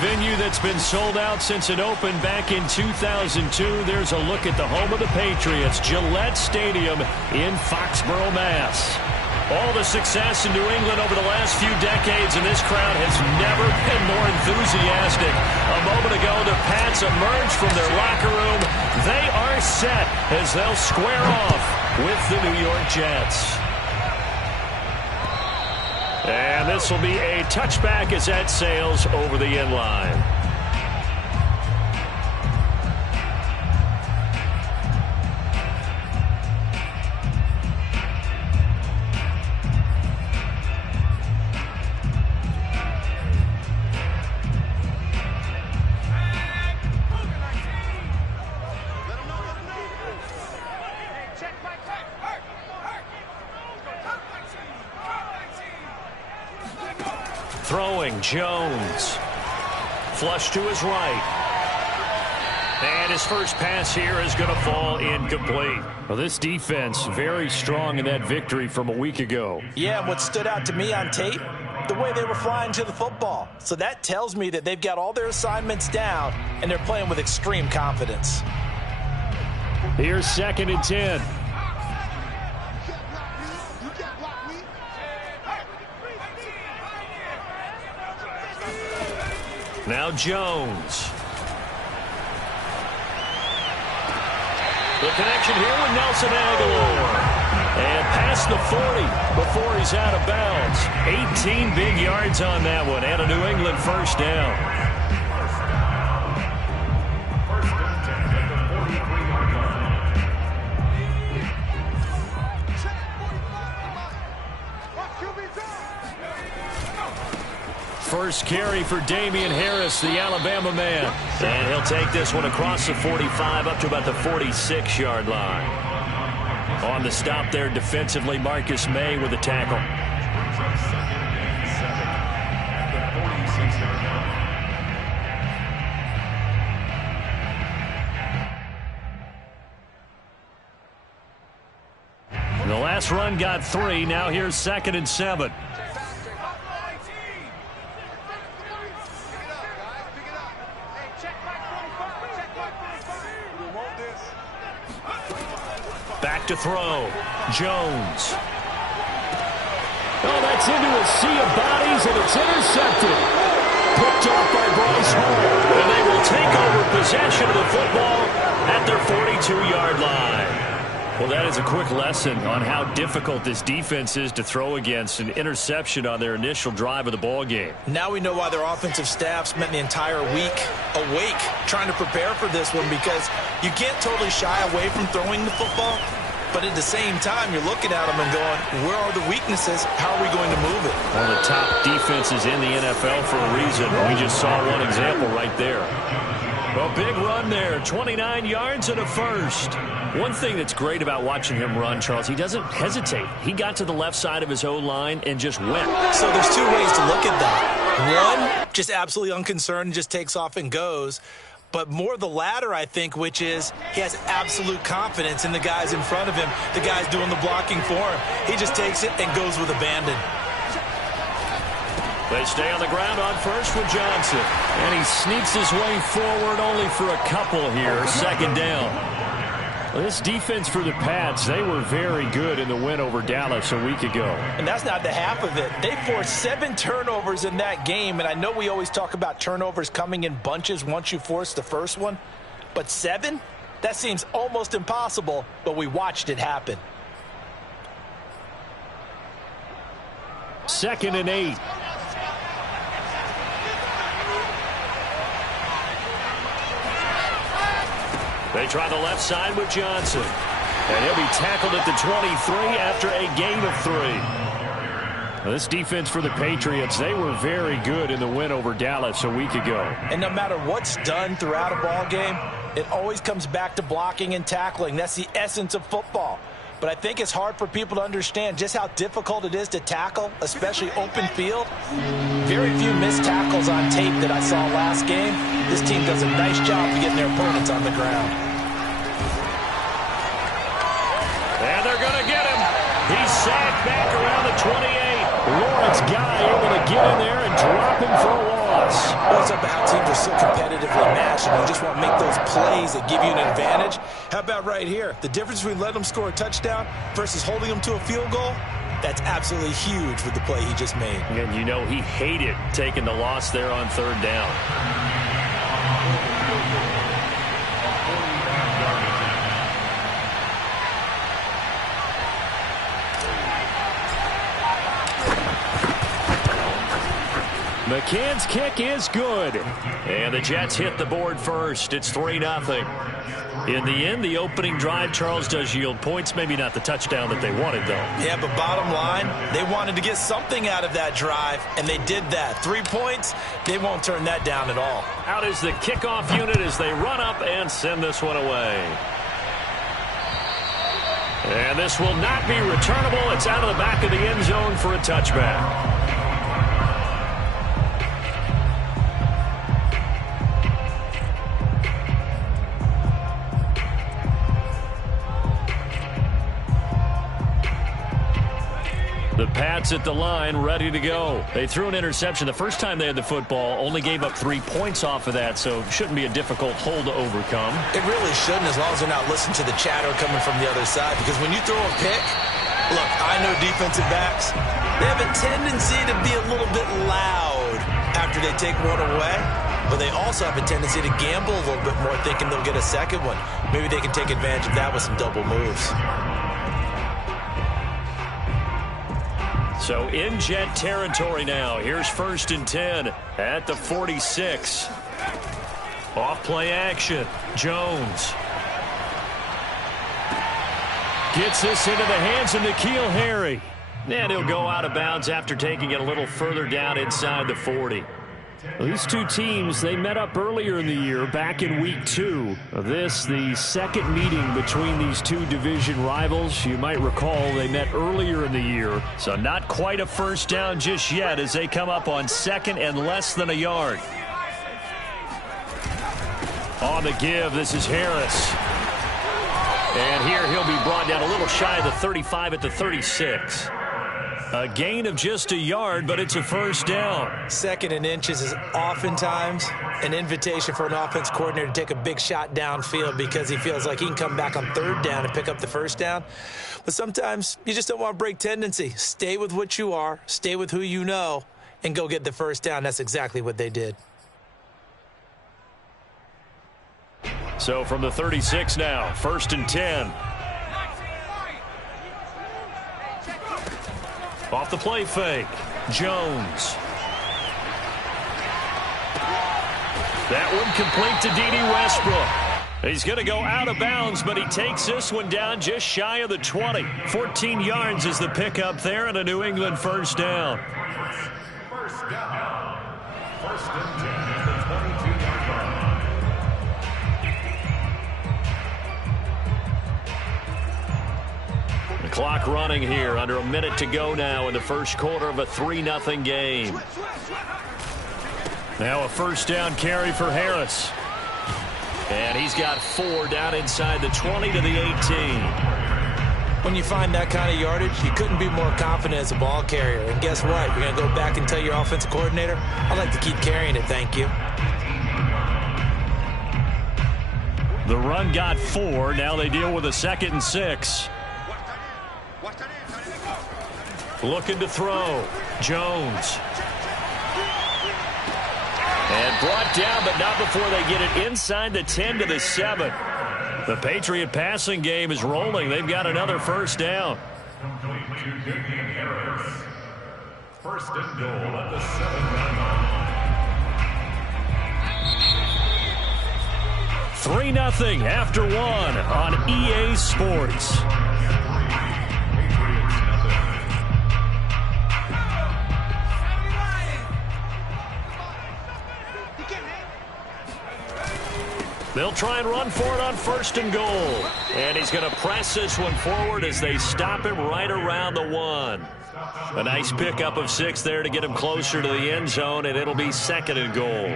venue that's been sold out since it opened back in 2002. There's a look at the home of the Patriots, Gillette Stadium in Foxborough, Mass. All the success in New England over the last few decades, and this crowd has never been more enthusiastic. A moment ago, the Pats emerged from their locker room. They are set as they'll square off with the New York Jets. And this will be a touchback as that sails over the end line. Throwing, Jones. Flush to his right. And his first pass here is going to fall incomplete. Well, this defense very strong in that victory from a week ago. Yeah, what stood out to me on tape, the way they were flying to the football. So that tells me that they've got all their assignments down, and they're playing with extreme confidence. Here's 2nd and 10. Now Jones. The connection here with Nelson Aguilar. And past the 40 before he's out of bounds. 18 big yards on that one and a New England first down. First carry for Damian Harris, the Alabama man. And he'll take this one across the 45 up to about the 46-yard line. On the stop there defensively, Marcus May with a tackle. The last run got 3. Now here's 2nd and 7. Back to throw. Jones. Oh, that's into a sea of bodies, and it's intercepted. Picked off by Bryce Hall. And they will take over possession of the football at their 42-yard line. Well, that is a quick lesson on how difficult this defense is to throw against. An interception on their initial drive of the ball game. Now we know why their offensive staff spent the entire week awake trying to prepare for this one, because you can't totally shy away from throwing the football, but at the same time you're looking at them and going, where are the weaknesses? How are we going to move it? One of the top defenses in the NFL for a reason. We just saw one example right there. A big run there, 29 yards and a first. One thing that's great about watching him run, Charles, he doesn't hesitate. He got to the left side of his O-line and just went. So there's two ways to look at that. One, just absolutely unconcerned, just takes off and goes. But more the latter, I think, which is he has absolute confidence in the guys in front of him, the guys doing the blocking for him. He just takes it and goes with abandon. They stay on the ground on first with Johnson. And he sneaks his way forward only for a couple here. 2nd down. Well, this defense for the Pats, they were very good in the win over Dallas a week ago. And that's not the half of it. They forced 7 turnovers in that game. And I know we always talk about turnovers coming in bunches once you force the first one. But 7? That seems almost impossible, but we watched it happen. 2nd and 8. They try the left side with Johnson. And he'll be tackled at the 23 after a gain of 3. Now, this defense for the Patriots, they were very good in the win over Dallas a week ago. And no matter what's done throughout a ball game, it always comes back to blocking and tackling. That's the essence of football. But I think it's hard for people to understand just how difficult it is to tackle, especially open field. Very few missed tackles on tape that I saw last game. This team does a nice job of getting their opponents on the ground. And they're going to get him. He's sacked back around the 28. Lawrence Guy able to get in there and drop him for a loss. Well, it's about how teams are so competitively matched, and you just want to make those plays that give you an advantage. How about right here? The difference between letting them score a touchdown versus holding them to a field goal, that's absolutely huge with the play he just made. And you know he hated taking the loss there on third down. McCann's kick is good. And the Jets hit the board first. It's 3-0. In the end, the opening drive, Charles, does yield points. Maybe not the touchdown that they wanted, though. Yeah, but bottom line, they wanted to get something out of that drive, and they did that. 3 points, they won't turn that down at all. Out is the kickoff unit as they run up and send this one away. And this will not be returnable. It's out of the back of the end zone for a touchback. The Pats at the line, ready to go. They threw an interception the first time they had the football, only gave up 3 points off of that, so shouldn't be a difficult hole to overcome. It really shouldn't, as long as they're not listening to the chatter coming from the other side, because when you throw a pick, look, I know defensive backs, they have a tendency to be a little bit loud after they take one away, but they also have a tendency to gamble a little bit more, thinking they'll get a second one. Maybe they can take advantage of that with some double moves. So in Jet territory now. Here's 1st and 10 at the 46. Off play action. Jones gets this into the hands of N'Keal Harry. And he'll go out of bounds after taking it a little further down inside the 40. Well, these two teams, they met up earlier in the year, back in week 2 of this, the second meeting between these two division rivals. You might recall they met earlier in the year, so not quite a first down just yet as they come up on 2nd and less than a yard. On the give, this is Harris. And here he'll be brought down a little shy of the 35 at the 36. A gain of just a yard, but it's a first down. 2nd and inches is oftentimes an invitation for an offense coordinator to take a big shot downfield because he feels like he can come back on 3rd down and pick up the first down. But sometimes you just don't want to break tendency. Stay with what you are, stay with who you know, and go get the first down. That's exactly what they did. So from the 36 now, 1st and 10. Off the play fake, Jones. That one complete to D.D. Westbrook. He's going to go out of bounds, but he takes this one down just shy of the 20. 14 yards is the pickup there and a New England first down. First down. 1st and 10 at the 22-yard line. The clock running here, under a minute to go now in the first quarter of a 3-0 game. Now a first down carry for Harris. And he's got 4 down inside the 20 to the 18. When you find that kind of yardage, you couldn't be more confident as a ball carrier. And guess what? You're going to go back and tell your offensive coordinator, I'd like to keep carrying it, thank you. The run got 4. Now they deal with a 2nd and 6. Looking to throw. Jones. And brought down, but not before they get it inside the 10 to the 7. The Patriot passing game is rolling. They've got another first down. 1st and goal at the 7-yard line. 3-0 after 1 on EA Sports. They'll try and run for it on 1st and goal. And he's going to press this one forward as they stop him right around the 1. A nice pickup of 6 there to get him closer to the end zone, and it'll be 2nd and goal.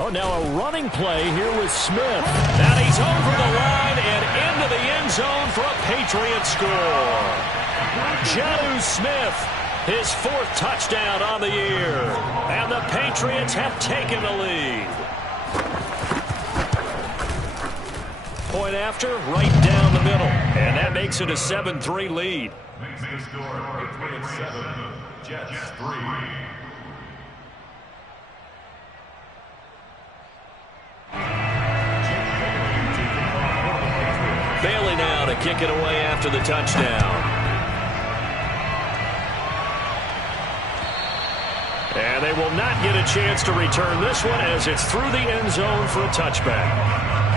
Oh, now a running play here with Smith. And he's over the line and into the end zone for a Patriot score. Jonnu Smith, his 4th touchdown on the year. And the Patriots have taken the lead. Point after, right down the middle. And that makes it a 7-3 lead. Makes the score Patriots 7, Jets 3. Bailey now to kick it away after the touchdown. And they will not get a chance to return this one as it's through the end zone for a touchback.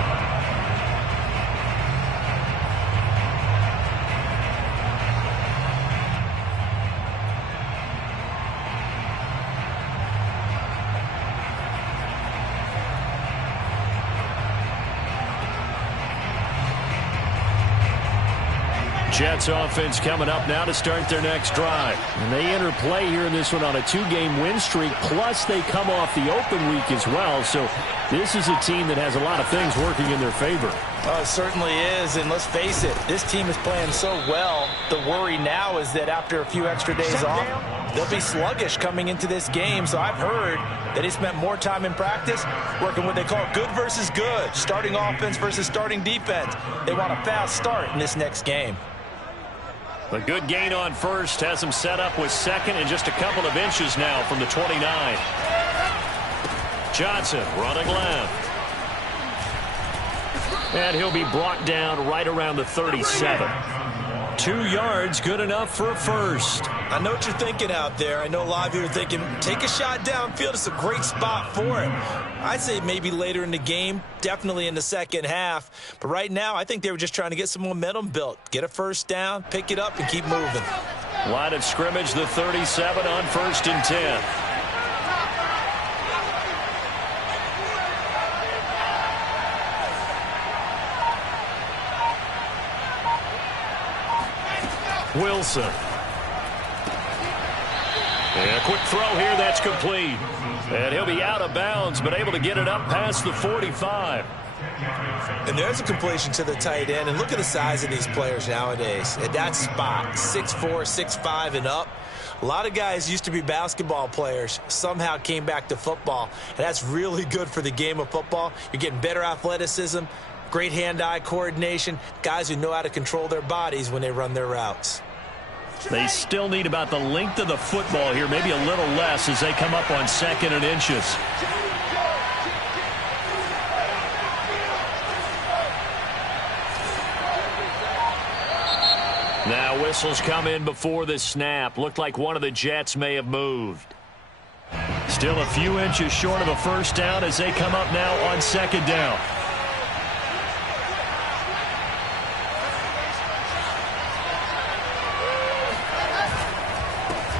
Jets offense coming up now to start their next drive. And they enter play here in this one on a 2-game win streak, plus they come off the open week as well. So this is a team that has a lot of things working in their favor. It certainly is, and let's face it, this team is playing so well. The worry now is that after a few extra days off, they'll be sluggish coming into this game. So I've heard that he spent more time in practice working what they call good versus good, starting offense versus starting defense. They want a fast start in this next game. A good gain on first has him set up with second and just a couple of inches now from the 29. Johnson running left. And he'll be brought down right around the 37. 2 yards, good enough for a first. I know what you're thinking out there. I know a lot of you are thinking, take a shot downfield. It's a great spot for it. I'd say maybe later in the game, definitely in the second half. But right now, I think they were just trying to get some momentum built. Get a first down, pick it up, and keep moving. Line of scrimmage, the 37 on 1st and 10. Wilson. And a quick throw here, that's complete. And he'll be out of bounds, but able to get it up past the 45. And there's a completion to the tight end. And look at the size of these players nowadays. At that spot, 6'4", 6'5", and up. A lot of guys used to be basketball players, somehow came back to football. And that's really good for the game of football. You're getting better athleticism, great hand-eye coordination, guys who know how to control their bodies when they run their routes. They still need about the length of the football here, maybe a little less as they come up on 2nd and inches. Now whistles come in before the snap. Looked like one of the Jets may have moved. Still a few inches short of a first down as they come up now on 2nd down.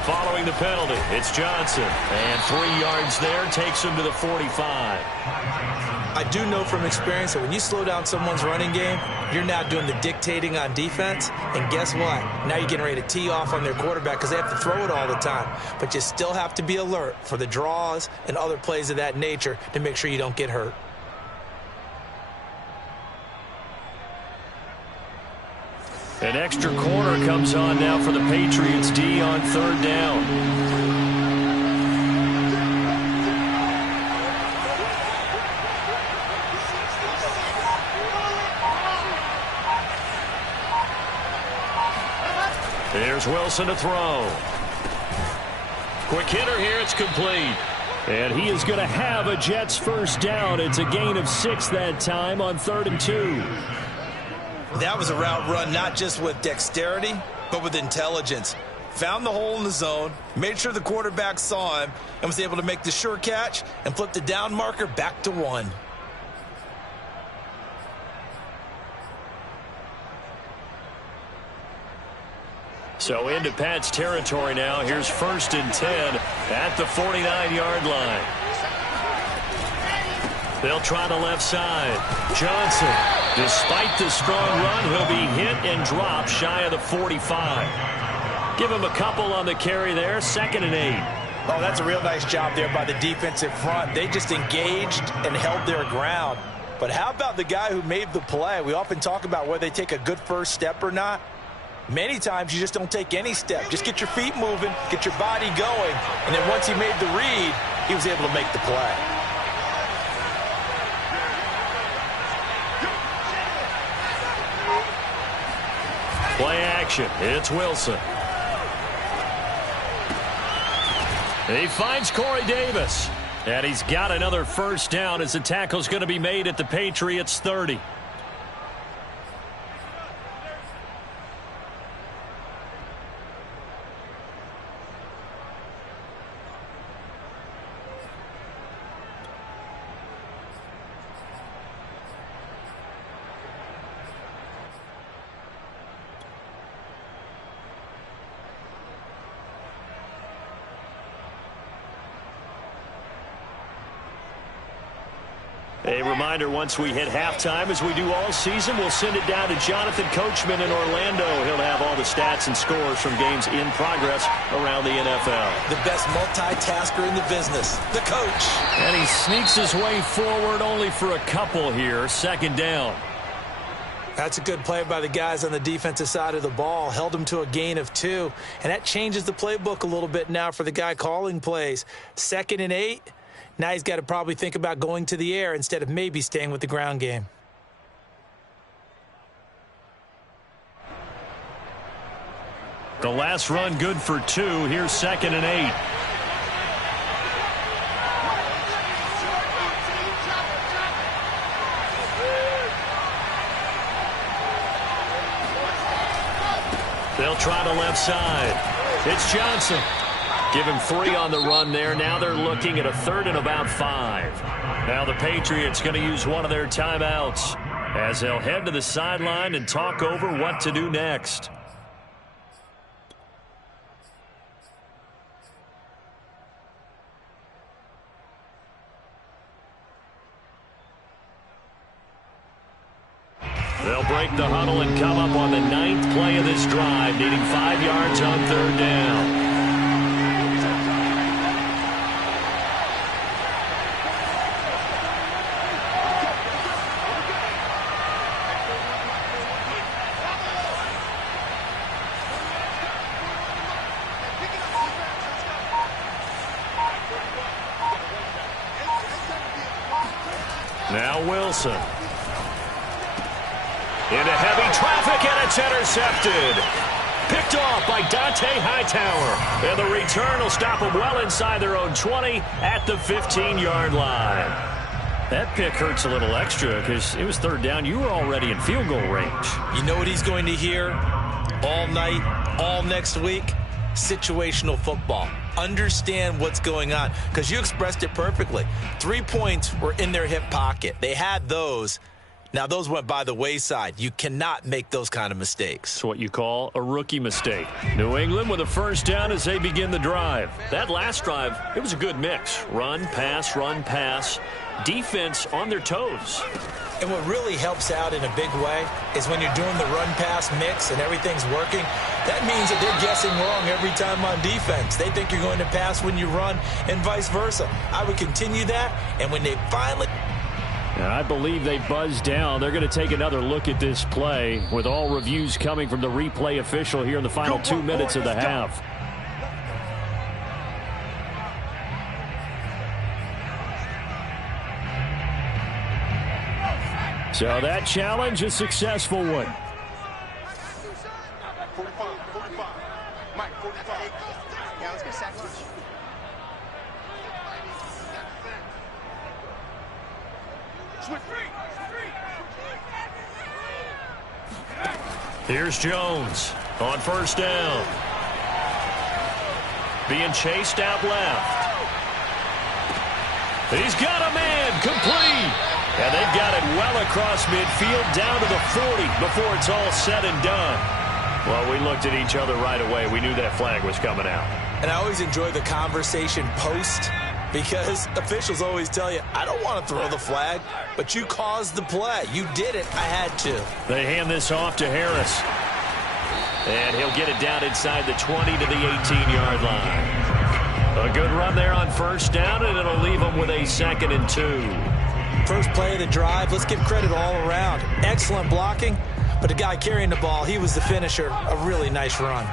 Following the penalty, it's Johnson. And 3 yards there takes him to the 45. I do know from experience that when you slow down someone's running game, you're now doing the dictating on defense. And guess what? Now you're getting ready to tee off on their quarterback because they have to throw it all the time. But you still have to be alert for the draws and other plays of that nature to make sure you don't get hurt. An extra corner comes on now for the Patriots D on 3rd down. There's Wilson to throw. Quick hitter here, it's complete. And he is going to have a Jets first down. It's a gain of 6 that time on 3rd and 2. That was a route run not just with dexterity, but with intelligence. Found the hole in the zone, made sure the quarterback saw him, and was able to make the sure catch and flip the down marker back to 1. So into Pat's territory now. Here's 1st and 10 at the 49-yard line. They'll try the left side. Johnson, despite the strong run, he'll be hit and dropped shy of the 45. Give him a couple on the carry there. 2nd and 8. Oh, that's a real nice job there by the defensive front. They just engaged and held their ground. But how about the guy who made the play? We often talk about whether they take a good first step or not. Many times you just don't take any step. Just get your feet moving, get your body going, and then once he made the read, he was able to make the play. Play action. It's Wilson. He finds Corey Davis. And he's got another first down as the tackle's going to be made at the Patriots 30. A reminder, once we hit halftime, as we do all season, we'll send it down to Jonathan Coachman in Orlando. He'll have all the stats and scores from games in progress around the NFL. The best multitasker in the business, the coach. And he sneaks his way forward only for a couple here. 2nd down. That's a good play by the guys on the defensive side of the ball. Held him to a gain of 2. And that changes the playbook a little bit now for the guy calling plays. 2nd and 8. Now he's got to probably think about going to the air instead of maybe staying with the ground game. The last run good for 2. Here's 2nd and 8. They'll try the left side. It's Johnson. Give him 3 on the run there. Now they're looking at a 3rd and about 5. Now the Patriots going to use one of their timeouts as they'll head to the sideline and talk over what to do next. They'll break the huddle and come up on the 9th play of this drive, needing 5 yards on 3rd down. Now Wilson. Into heavy traffic, and it's intercepted. Picked off by Dante Hightower. And the return will stop them well inside their own 20 at the 15-yard line. That pick hurts a little extra because it was 3rd down. You were already in field goal range. You know what he's going to hear all night, all next week? Situational football. Understand what's going on, because you expressed it perfectly. 3 points were in their hip pocket. They had those. Now, those went by the wayside. You cannot make those kind of mistakes. It's what you call a rookie mistake. New England with a first down as they begin the drive. That last drive, it was a good mix. Run, pass, defense on their toes. And what really helps out in a big way is when you're doing the run-pass mix and everything's working, that means that they're guessing wrong every time on defense. They think you're going to pass when you run and vice versa. I would continue that, and when they finally... And I believe they buzzed down. They're going to take another look at this play with all reviews coming from the replay official here in the final 2 minutes of the half. So that challenge, a successful one. 45. Mike, 45. Yeah, let's get sack switch. Here's Jones on first down. Being chased out left. He's got a man, complete. And they've got it well across midfield down to the 40 before it's all said and done. Well, we looked at each other right away. We knew that flag was coming out. And I always enjoy the conversation post, because officials always tell you, I don't want to throw the flag, but you caused the play. You did it. I had to. They hand this off to Harris. And he'll get it down inside the 20 to the 18-yard line. A good run there on first down, and it'll leave them with a 2nd and 2. First play of the drive, let's give credit all around. Excellent blocking, but the guy carrying the ball, he was the finisher. A really nice run.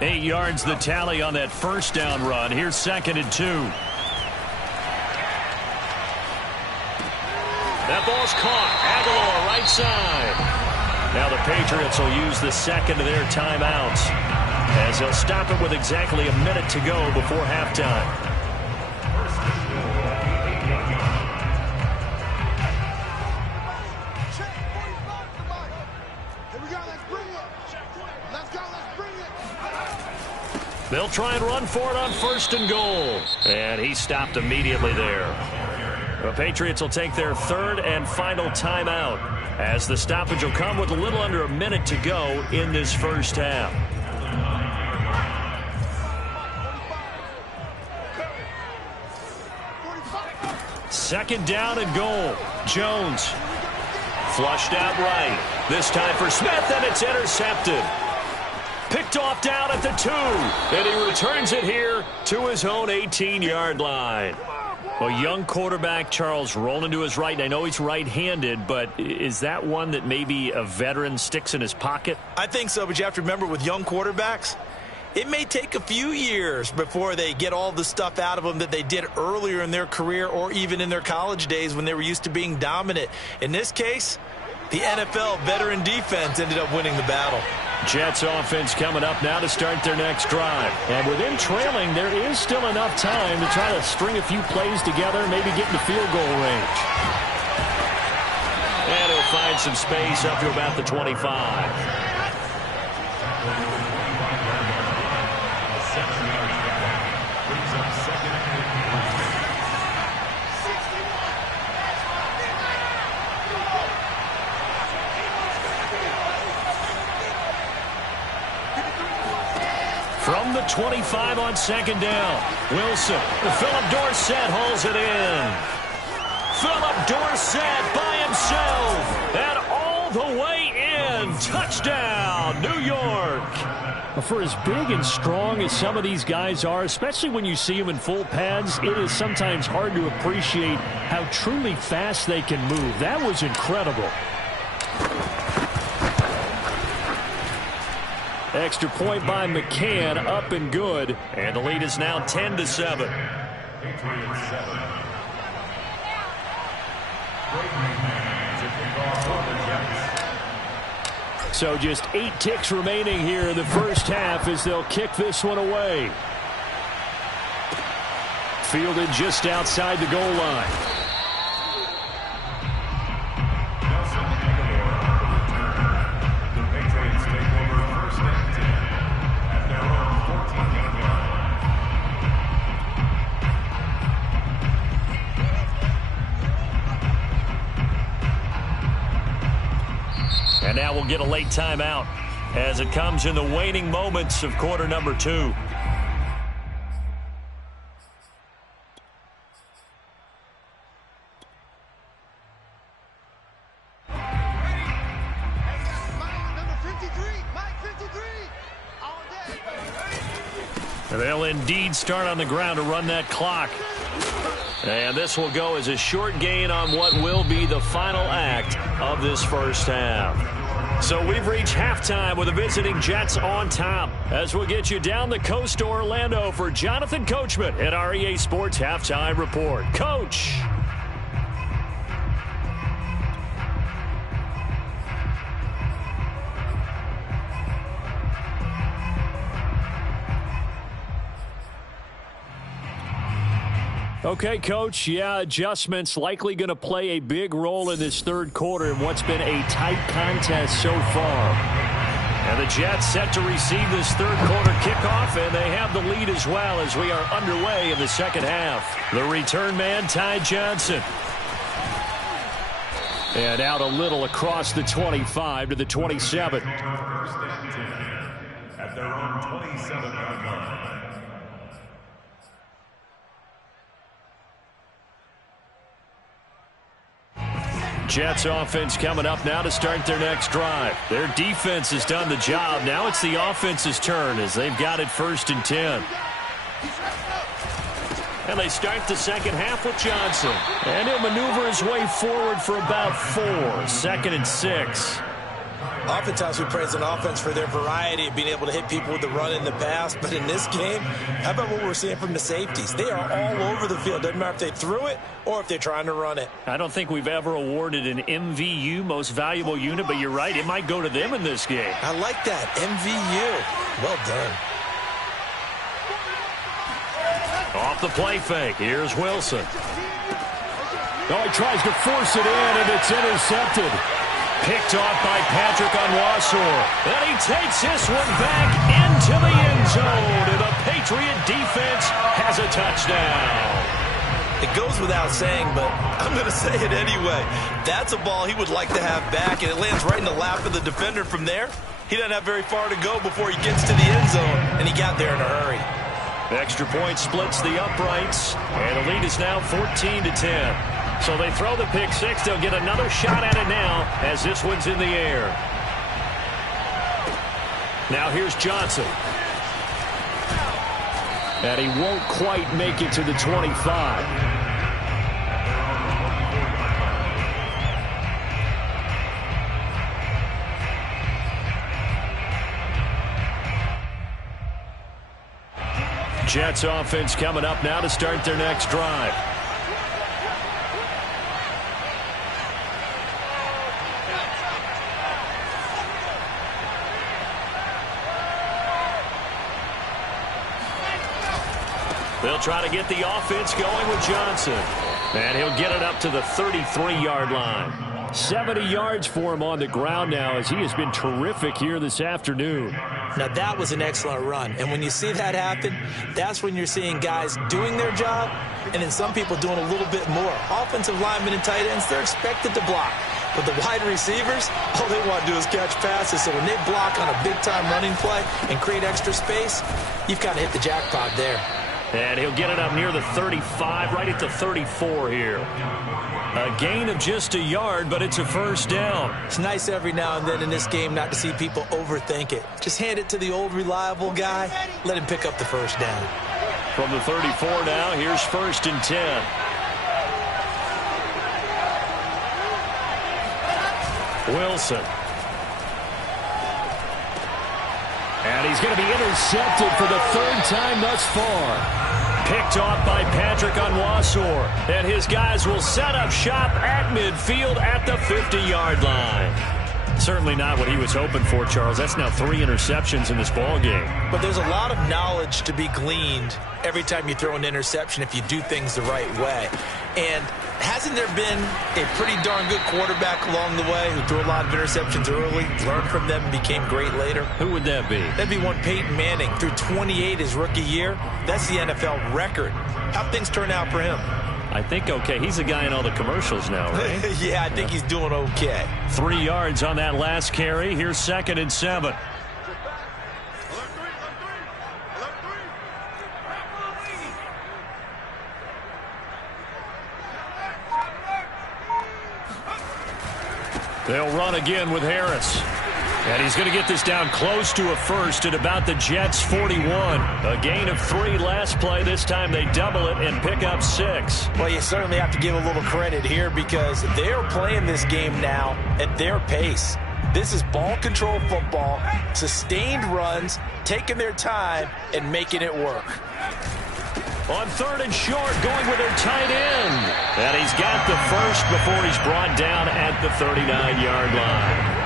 8 yards the tally on that first down run. Here's 2nd and 2. That ball's caught. Aguilar right side. Now the Patriots will use the second of their timeouts as they'll stop it with exactly a minute to go before halftime. They'll try and run for it on 1st and goal. And he stopped immediately there. The Patriots will take their 3rd and final timeout as the stoppage will come with a little under a minute to go in this first half. Second down and goal. Jones flushed out right. This time for Smith, and it's intercepted. Picked off down at the 2, and he returns it here to his own 18-yard line. A young quarterback, Charles, rolling to his right. And I know he's right-handed, but is that one that maybe a veteran sticks in his pocket? I think so, but you have to remember with young quarterbacks, it may take a few years before they get all the stuff out of them that they did earlier in their career or even in their college days when they were used to being dominant. In this case, the NFL veteran defense ended up winning the battle. Jets offense coming up now to start their next drive. And with them trailing, there is still enough time to try to string a few plays together, maybe get in the field goal range. And he'll find some space up to about the 25. From the 25 on 2nd down, Wilson. Philip Dorsett hauls it in. Philip Dorsett by himself. And all the way in. Touchdown, New York. For as big and strong as some of these guys are, especially when you see them in full pads, it is sometimes hard to appreciate how truly fast they can move. That was incredible. Extra point by McCann, up and good. And the lead is now 10-7. So just 8 ticks remaining here in the first half as they'll kick this one away. Fielded just outside the goal line. And now we'll get a late timeout as it comes in the waning moments of quarter number 2. They'll indeed start on the ground to run that clock. And this will go as a short gain on what will be the final act of this first half. So we've reached halftime with the visiting Jets on top. As we'll get you down the coast to Orlando for Jonathan Coachman at our EA Sports Halftime Report. Coach. Okay, Coach, yeah, adjustments likely going to play a big role in this third quarter in what's been a tight contest so far. And the Jets set to receive this third quarter kickoff, and they have the lead as well as we are underway in the second half. The return man, Ty Johnson. And out a little across the 25 to the 27. At their own 27-yard line. Jets offense coming up now to start their next drive. Their defense has done the job. Now it's the offense's turn as they've got it 1st and 10. And they start the second half with Johnson. And he'll maneuver his way forward for about 4. 2nd and 6. Oftentimes we praise an offense for their variety of being able to hit people with the run in the pass. But in this game, how about what we're seeing from the safeties? They are all over the field. Doesn't matter if they threw it or if they're trying to run it. I don't think we've ever awarded an MVU, most valuable unit, but you're right. It might go to them in this game. I like that. MVU. Well done. Off the play fake. Here's Wilson. Oh, he tries to force it in, and it's intercepted. Picked off by Patrick Onwuasor. And he takes this one back into the end zone. And the Patriot defense has a touchdown. It goes without saying, but I'm going to say it anyway. That's a ball he would like to have back, and it lands right in the lap of the defender from there. He doesn't have very far to go before he gets to the end zone, and he got there in a hurry. Extra point splits the uprights, and the lead is now 14-10. So they throw the pick six. They'll get another shot at it now as this one's in the air. Now here's Johnson. And he won't quite make it to the 25. Jets offense coming up now to start their next drive. They'll try to get the offense going with Johnson. And he'll get it up to the 33-yard line. 70 yards for him on the ground now as he has been terrific here this afternoon. Now that was an excellent run. And when you see that happen, that's when you're seeing guys doing their job and then some people doing a little bit more. Offensive linemen and tight ends, they're expected to block. But the wide receivers, all they want to do is catch passes. So when they block on a big-time running play and create extra space, you've kind of hit the jackpot there. And he'll get it up near the 35, right at the 34 here. A gain of just a yard, but it's a first down. It's nice every now and then in this game not to see people overthink it. Just hand it to the old reliable guy. Let him pick up the first down. From the 34 now, here's 1st and 10. Wilson. And he's going to be intercepted for the 3rd time thus far. Picked off by Patrick Onwuasor. And his guys will set up shop at midfield at the 50-yard line. Certainly not what he was hoping for, Charles. That's now 3 interceptions in this ball game. But there's a lot of knowledge to be gleaned every time you throw an interception if you do things the right way. And hasn't there been a pretty darn good quarterback along the way who threw a lot of interceptions early, learned from them, and became great later? Who would that be? That'd be one Peyton Manning. Threw 28 his rookie year. That's the NFL record. How'd things turn out for him? I think okay. He's a guy in all the commercials now, right? Yeah, I think he's doing okay. 3 yards on that last carry. Here's 2nd and 7. They'll run again with Harris. And he's going to get this down close to a first at about the Jets' 41. A gain of 3 last play. This time they double it and pick up 6. Well, you certainly have to give a little credit here because they're playing this game now at their pace. This is ball control football, sustained runs, taking their time, and making it work. On 3rd and short, going with their tight end. And he's got the first before he's brought down at the 39-yard line.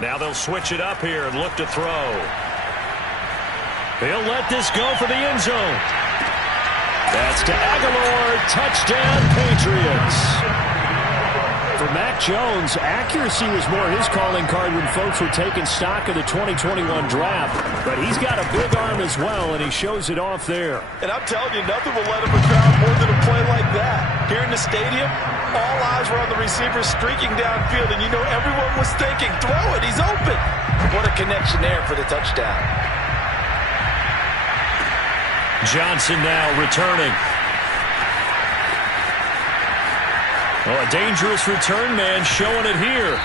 Now they'll switch it up here and look to throw. He'll let this go for the end zone. That's to Aguilar. Touchdown, Patriots. For Mac Jones, accuracy was more his calling card when folks were taking stock of the 2021 draft. But he's got a big arm as well, and he shows it off there. And I'm telling you, nothing will let him crowd more than a play like that. Here in the stadium, all eyes were on the receiver streaking downfield, and you know everyone was thinking, throw it, he's open. What a connection there for the touchdown. Johnson now returning. Oh, a dangerous return man showing it here.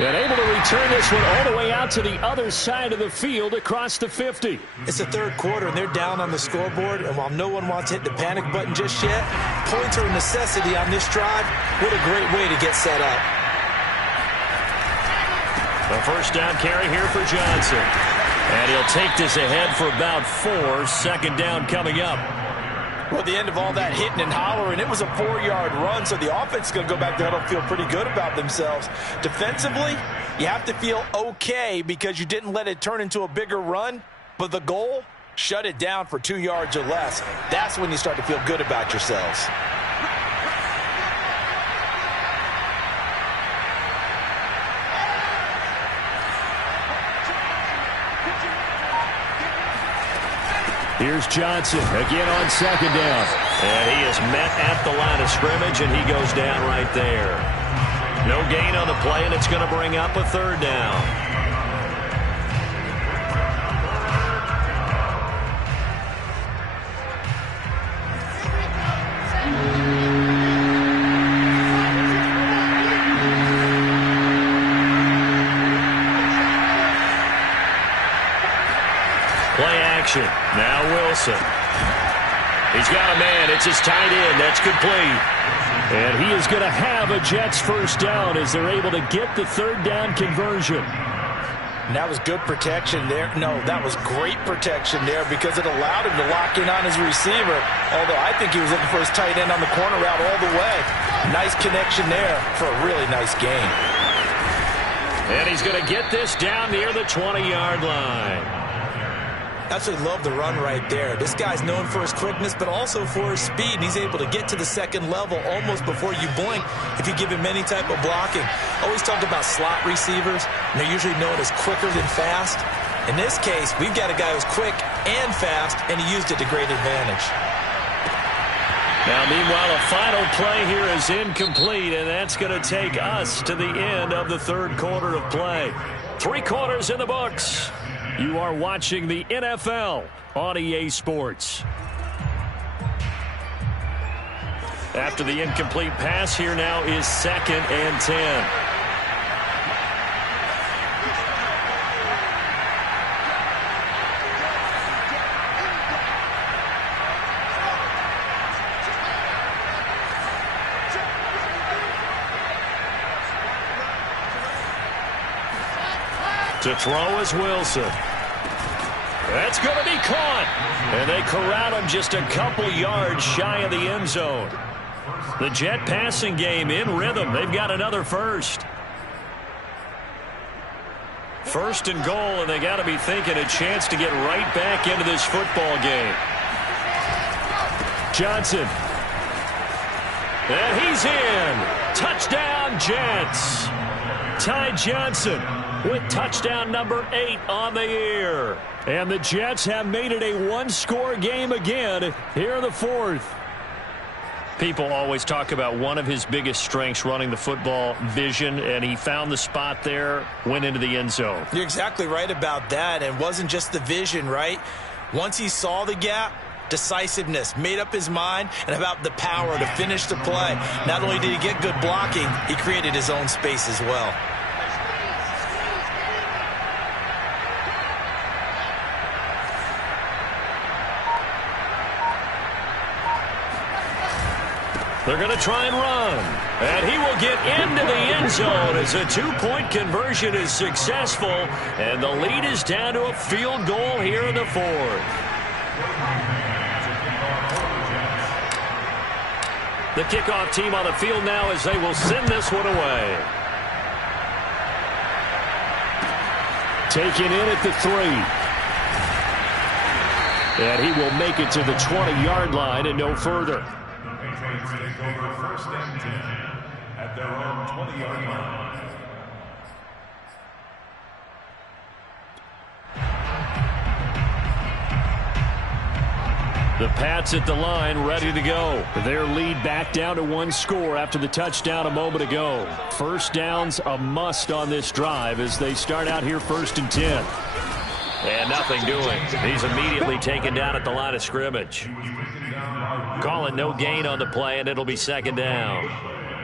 And able to return this one all the way out to the other side of the field across the 50. It's the third quarter, and they're down on the scoreboard. And while no one wants to hit the panic button just yet, points are a necessity on this drive. What a great way to get set up. The first down carry here for Johnson. And he'll take this ahead for about 4. Second down coming up. Well, at the end of all that hitting and hollering, it was a 4-yard run, so the offense is going to go back there and feel pretty good about themselves. Defensively, you have to feel okay because you didn't let it turn into a bigger run, but the goal, shut it down for 2 yards or less. That's when you start to feel good about yourselves. Here's Johnson again on second down. And he is met at the line of scrimmage, and he goes down right there. No gain on the play, and it's going to bring up a third down. Play action. Now Wilson. He's got a man. It's his tight end. That's complete. And he is going to have a Jets first down as they're able to get the third down conversion. And that was good protection there. No, that was great protection there because it allowed him to lock in on his receiver. Although I think he was looking for his tight end on the corner route all the way. Nice connection there for a really nice gain. And he's going to get this down near the 20-yard line. I absolutely love the run right there. This guy's known for his quickness, but also for his speed. And he's able to get to the second level almost before you blink if you give him any type of blocking. Always talk about slot receivers, and they're usually known as quicker than fast. In this case, we've got a guy who's quick and fast, and he used it to great advantage. Now, meanwhile, a final play here is incomplete, and that's going to take us to the end of the third quarter of play. 3 quarters in the books. You are watching the NFL on EA Sports. After the incomplete pass, here now is 2nd and 10. To throw is Wilson. That's going to be caught. And they corral him just a couple yards shy of the end zone. The Jet passing game in rhythm. They've got another first. First and goal, and they got to be thinking a chance to get right back into this football game. Johnson. And he's in. Touchdown, Jets. Ty Johnson with touchdown number 8 on the year. And the Jets have made it a one-score game again here in the fourth. People always talk about one of his biggest strengths running the football, vision, and he found the spot there, went into the end zone. You're exactly right about that, and it wasn't just the vision, right? Once he saw the gap, decisiveness, made up his mind, and about the power to finish the play. Not only did he get good blocking, he created his own space as well. They're going to try and run. And he will get into the end zone as a 2-point conversion is successful. And the lead is down to a field goal here in the fourth. The kickoff team on the field now as they will send this one away. Taken in at the 3. And he will make it to the 20-yard line and no further. at their own 20-yard line. The Pats at the line, ready to go. Their lead back down to 1 score after the touchdown a moment ago. First down's a must on this drive as they start out here 1st and 10. And nothing doing. He's immediately taken down at the line of scrimmage. Calling no gain on the play, and it'll be 2nd down.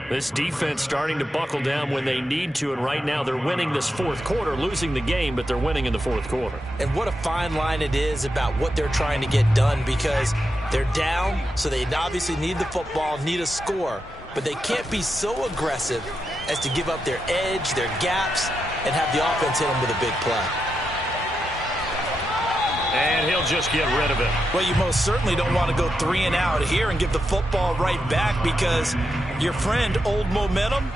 This defense starting to buckle down when they need to, and right now they're winning this 4th quarter, losing the game, but they're winning in the 4th quarter. And what a fine line it is about what they're trying to get done, because they're down, so they obviously need the football, need a score, but they can't be so aggressive as to give up their edge, their gaps, and have the offense hit them with a big play. And he'll just get rid of it. Well, you most certainly don't want to go 3 and out here and give the football right back, because your friend, Old Momentum,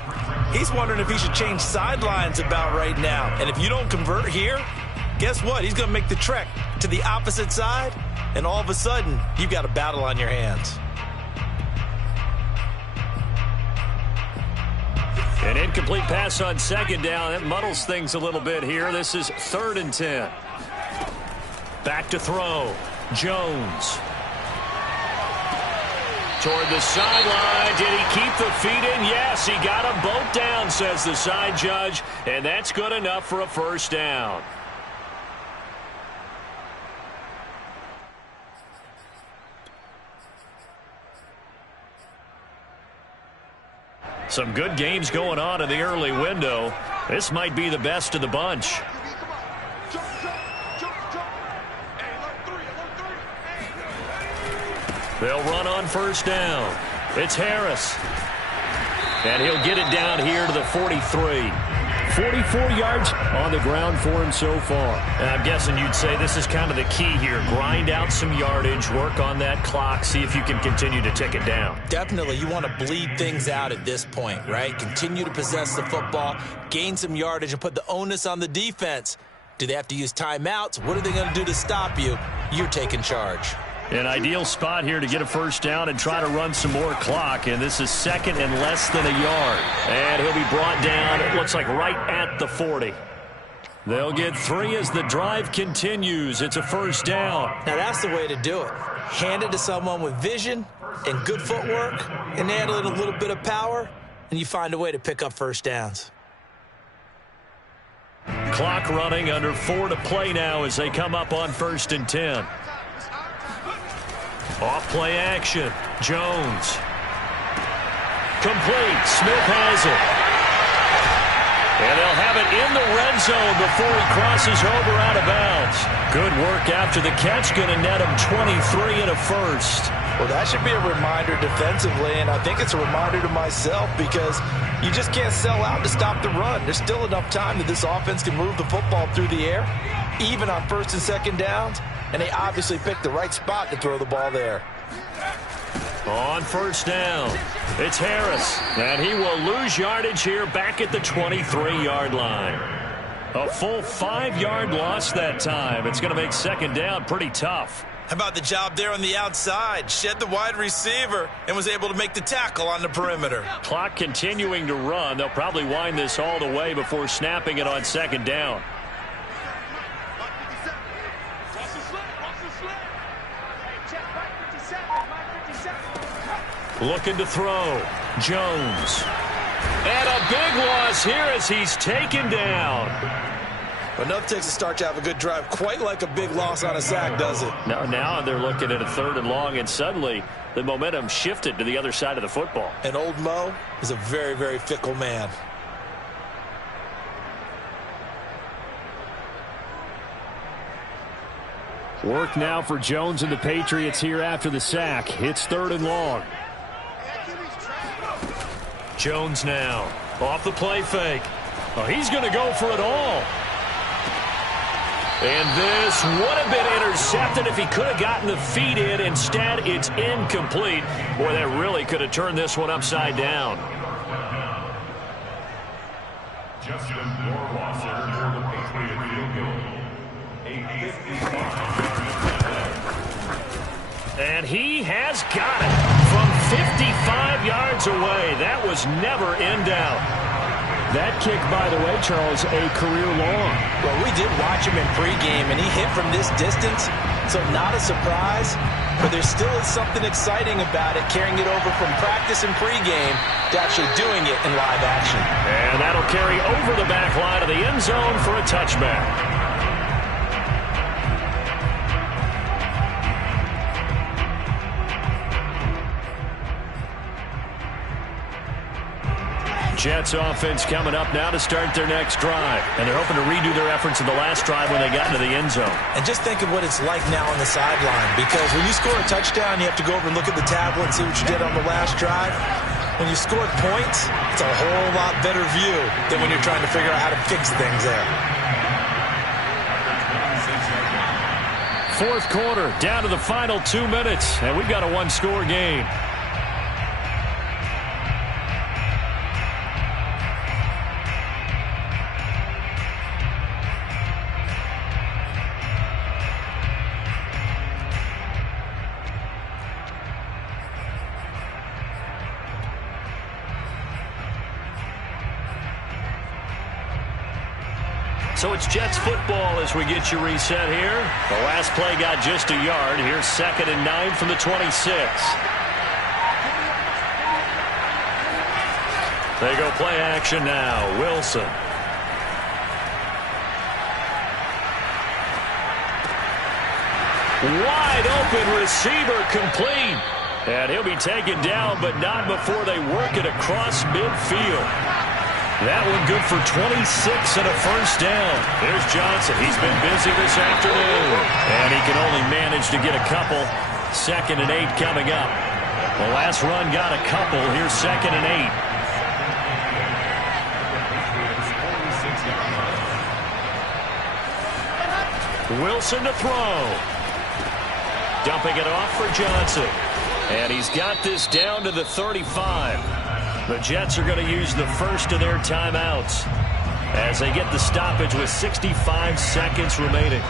he's wondering if he should change sidelines about right now. And if you don't convert here, guess what? He's going to make the trek to the opposite side, and all of a sudden, you've got a battle on your hands. An incomplete pass on 2nd down. That muddles things a little bit here. This is 3rd and 10. Back to throw. Jones. Toward the sideline. Did he keep the feet in? Yes, he got them both down, says the side judge. And that's good enough for a 1st down. Some good games going on in the early window. This might be the best of the bunch. They'll run on 1st down. It's Harris. And he'll get it down here to the 43. 44 yards on the ground for him so far. And I'm guessing you'd say this is kind of the key here. Grind out some yardage, work on that clock, see if you can continue to tick it down. Definitely, you want to bleed things out at this point, right? Continue to possess the football, gain some yardage, and put the onus on the defense. Do they have to use timeouts? What are they going to do to stop you? You're taking charge. An ideal spot here to get a 1st down and try to run some more clock. And this is 2nd and less than a yard. And he'll be brought down, it looks like right at the 40. They'll get 3 as the drive continues. It's a 1st down. Now that's the way to do it. Hand it to someone with vision and good footwork, and add in a little bit of power, and you find a way to pick up 1st downs. Clock running, under 4 to play now as they come up on 1st and 10. Off play action. Jones. Complete. Smith has it. And they'll have it in the red zone before he crosses over out of bounds. Good work after the catch. Going to net him 23 and a 1st. Well, that should be a reminder defensively, and I think it's a reminder to myself, because you just can't sell out to stop the run. There's still enough time that this offense can move the football through the air, even on 1st and 2nd downs. And they obviously picked the right spot to throw the ball there. On 1st down, it's Harris. And he will lose yardage here back at the 23-yard line. A full 5-yard loss that time. It's going to make 2nd down pretty tough. How about the job there on the outside? Shed the wide receiver and was able to make the tackle on the perimeter. Clock continuing to run. They'll probably wind this all the way before snapping it on 2nd down. Looking to throw. Jones. And a big loss here as he's taken down. Enough takes a start to have a good drive. Quite like a big loss on a sack, does it? Now they're looking at a 3rd and long, and suddenly the momentum shifted to the other side of the football. And Old Mo is a very, very fickle man. Work now for Jones and the Patriots here after the sack. It's 3rd and long. Jones now off the play fake. Oh, he's going to go for it all. And this would have been intercepted if he could have gotten the feet in. Instead, it's incomplete. Boy, that really could have turned this one upside down. Justin Warwasser for the Patriot field goal. A 55-yard And he has got it from 55 yards away. That was never in doubt. That kick, by the way, Charles, a career long. Well, we did watch him in pregame, and he hit from this distance, so not a surprise. But there still is something exciting about it, carrying it over from practice and pregame to actually doing it in live action. And that'll carry over the back line of the end zone for a touchback. Jets offense coming up now to start their next drive. And they're hoping to redo their efforts in the last drive when they got into the end zone. And just think of what it's like now on the sideline. Because when you score a touchdown, you have to go over and look at the tablet and see what you did on the last drive. When you scored points, it's a whole lot better view than when you're trying to figure out how to fix things there. Fourth quarter, down to the final 2 minutes. And we've got a one-score game. So it's Jets football as we get you reset here. The last play got just a yard. Here's 2nd and 9 from the 26. They go play action now. Wilson. Wide open receiver complete. And he'll be taken down, but not before they work it across midfield. That one good for 26 and a first down. There's Johnson. He's been busy this afternoon. And he can only manage to get a couple. 2nd and 8 coming up. The last run got a couple. Here's 2nd and 8. Wilson to throw. Dumping it off for Johnson. And he's got this down to the 35. The Jets are going to use the first of their timeouts as they get the stoppage with 65 seconds remaining.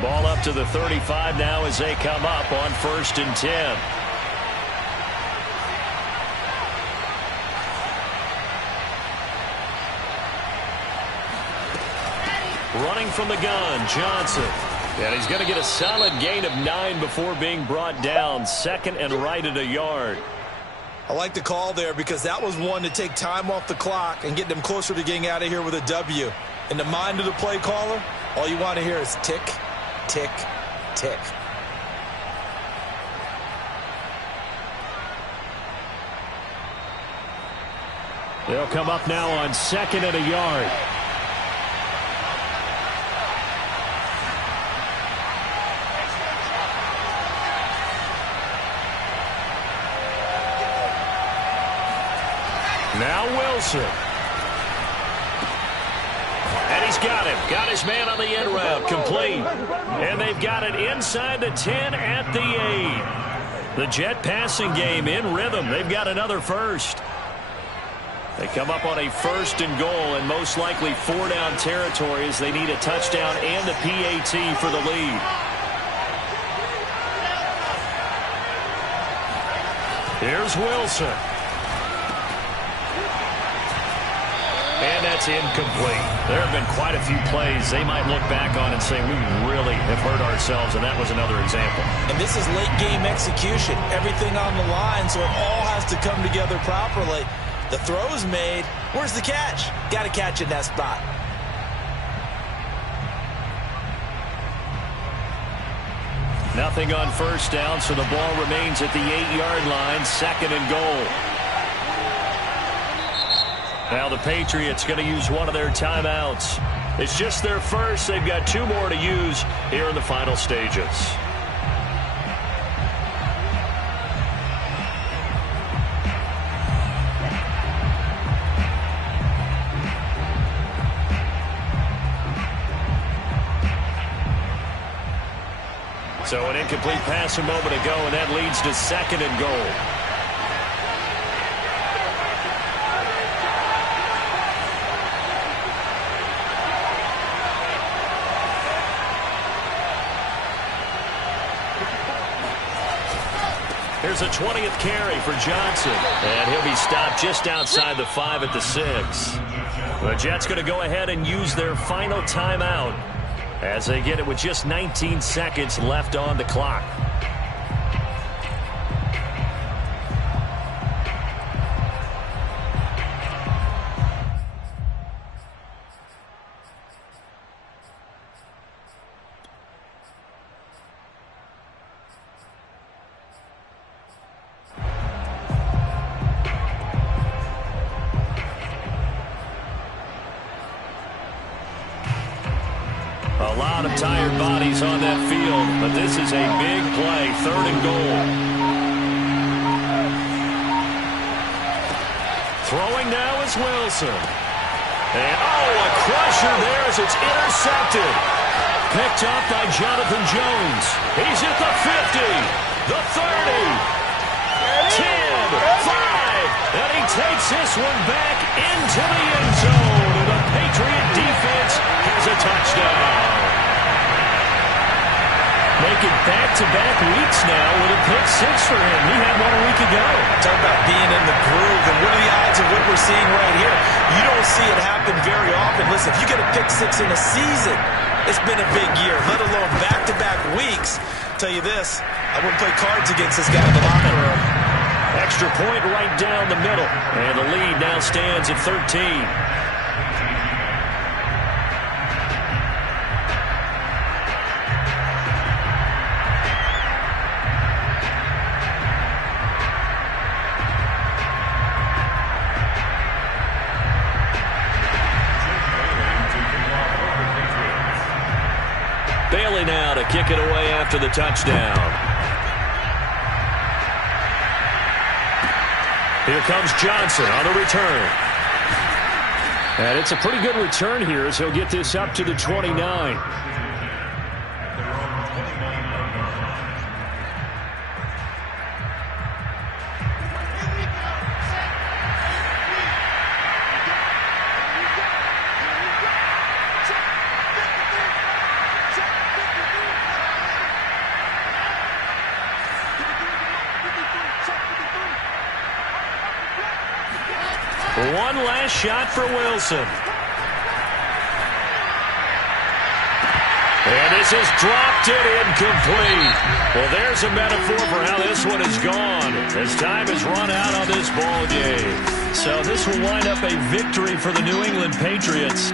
Ball up to the 35 now as they come up on 1st and 10. Running from the gun, Johnson. And he's going to get a solid gain of 9 before being brought down. 2nd and right at a yard. I like the call there because that was one to take time off the clock and get them closer to getting out of here with a W. In the mind of the play caller, all you want to hear is tick, tick, tick. They'll come up now on 2nd and a yard. Now Wilson. And he's got him. Got his man on the end route. Complete. And they've got it inside the 10 at the 8. The Jet passing game in rhythm. They've got another first. They come up on a 1st and goal and most likely 4-down territory as they need a touchdown and a PAT for the lead. Here's Wilson. And that's incomplete. There have been quite a few plays they might look back on and say, we really have hurt ourselves, and that was another example. And this is late game execution. Everything on the line, so it all has to come together properly. The throw's made. Where's the catch? Got to catch in that spot. Nothing on 1st down, so the ball remains at the 8-yard line. 2nd and goal. Now the Patriots going to use one of their timeouts. It's just their first. They've got 2 more to use here in the final stages. So an incomplete pass a moment ago, and that leads to 2nd and goal. Here's a 20th carry for Johnson. And he'll be stopped just outside the 5 at the 6. The Jets going to go ahead and use their final timeout as they get it with just 19 seconds left on the clock. A lot of tired bodies on that field, but this is a big play, 3rd and goal. Throwing now is Wilson. And, a crusher there as it's intercepted. Picked up by Jonathan Jones. He's at the 50, the 30, 10, 5, and he takes this one back into the end zone. And the Patriot defense has a touchdown. Making back-to-back weeks now with a pick 6 for him. He had one a week ago. Talk about being in the groove, and what are the odds of what we're seeing right here? You don't see it happen very often. Listen, if you get a pick 6 in a season, it's been a big year, let alone back-to-back weeks. Tell you this, I wouldn't play cards against this guy in the locker room. Extra point right down the middle, and the lead now stands at 13. Bailey now to kick it away after the touchdown. Here comes Johnson on the return. And it's a pretty good return here as he'll get this up to the 29. One last shot for Wilson. And this is dropped it incomplete. Well, there's a metaphor for how this one is gone as time has run out on this ball game. So this will wind up a victory for the New England Patriots.